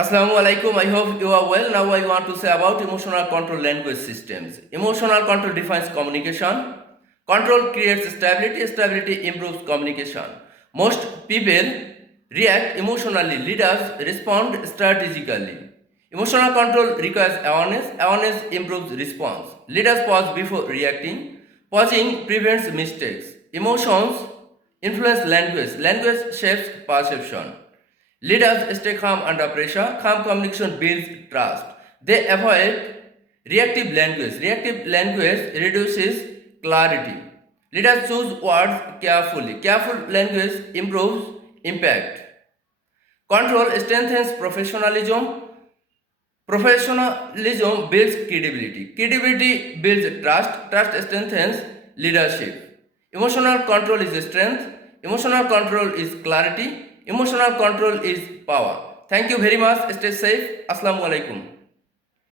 Assalamu alaikum. I hope you are well. Now I want to say about emotional control language systems. Emotional control defines communication. Control creates stability. Stability improves communication. Most people react emotionally. Leaders respond strategically. Emotional control requires awareness. Awareness improves response. Leaders pause before reacting. Pausing prevents mistakes. Emotions influence language. Language shapes perception. Leaders stay calm under pressure. Calm communication builds trust. They avoid reactive language. Reactive language reduces clarity. Leaders choose words carefully. Careful language improves impact. Control strengthens professionalism. Professionalism builds credibility. Credibility builds trust. Trust strengthens leadership. Emotional control is strength. Emotional control is clarity. Emotional control is power. Thank you very much. Stay safe. Assalamu alaikum.